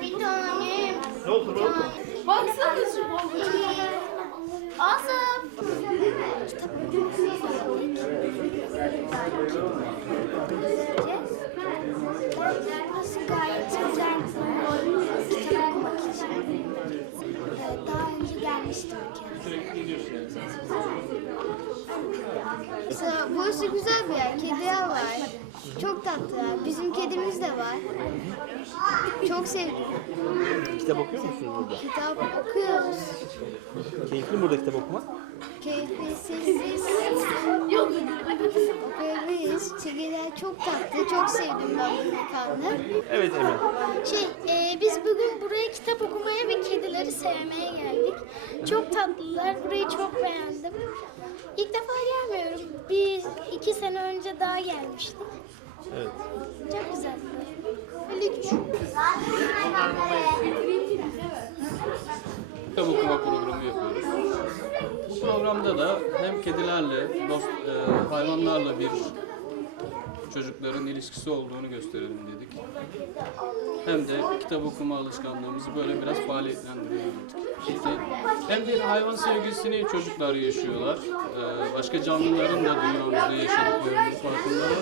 Bir tane. Baksana şu balığı. Asım. Burası güzel bir yer. Kediler var. Çok tatlılar. Bizim kedimiz de var. Çok sevdim. Kitap okuyor musunuz burada? Kitap okuyoruz. Keyifli mi burada kitap okumak? Keyifli, sessiz. Okuyabiliriz. Kediler çok tatlı. Çok sevdim ben bu mekanı. Evet Emre. Şey, e, biz bugün buraya kitap okumaya ve kedileri sevmeye geldik. Çok tatlılar. Burayı çok beğendim. İlk defa gelmiyorum. Bir, iki sene önce daha gelmiştik. Evet. Çok güzel. Öyle küçük. kitap okuma programı yapıyoruz. Bu programda da hem kedilerle, dost, e, hayvanlarla bir çocukların ilişkisi olduğunu gösterelim dedik. Hem de kitap okuma alışkanlığımızı böyle biraz faaliyetlendiriyoruz. İşte hem bir hayvan sevgisini çocuklar yaşıyorlar. e, başka canlıların da dünyamızda yaşadıklarının farkındalar.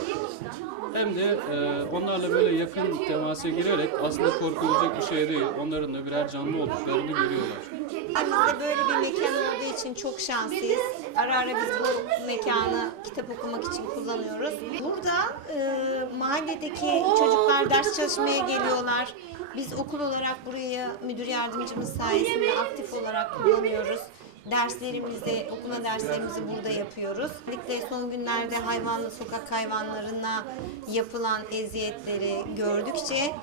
Hem de e, onlarla böyle yakın temasa girerek aslında korkulacak bir şey değil. Onların da birer canlı olduklarını görüyorlar. Bizde böyle bir mekan olduğu için çok şanslıyız. Ara ara biz bu mekanı kitap okumak için kullanıyoruz. Burada e, mahalledeki çocuklar ders çalışmaya geliyorlar. Biz okul olarak burayı müdür yardımcımız sayesinde aktif olarak kullanıyoruz. Derslerimizi, okuma derslerimizi burada yapıyoruz. Özellikle son günlerde hayvanlı, sokak hayvanlarına yapılan eziyetleri gördükçe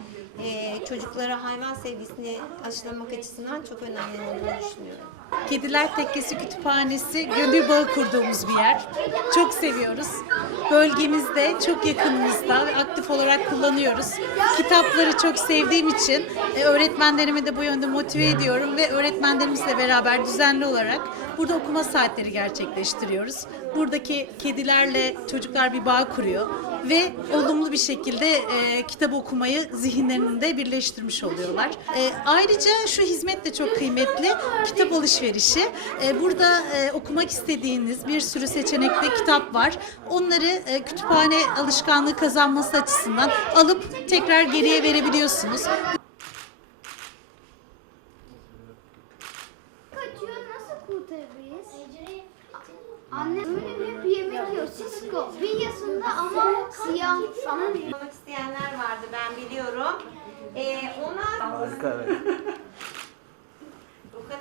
e, çocuklara hayvan sevgisini aşılamak açısından çok önemli olduğunu düşünüyorum. Kediler Tekkesi Kütüphanesi gönül bağı kurduğumuz bir yer. Çok seviyoruz. Bölgemizde çok yakınımızda aktif olarak kullanıyoruz. Kitapları çok sevdiğim için e, öğretmenlerimi de bu yönde motive ediyorum ve öğretmenlerimizle beraber düzenli olarak burada okuma saatleri gerçekleştiriyoruz. Buradaki kedilerle çocuklar bir bağ kuruyor ve olumlu bir şekilde e, kitap okumayı zihinlerinde birleştirmiş oluyorlar. E, ayrıca şu hizmet de çok kıymetli. Kitap alışverişi. E, burada e, okumak istediğiniz bir sürü seçenekte kitap var. Onları e, kütüphane alışkanlığı kazanması açısından alıp tekrar geriye verebiliyorsunuz. Bir yaşında ama siyah. Sana Yapmak isteyenler vardı ben biliyorum. E, ona Harika evet.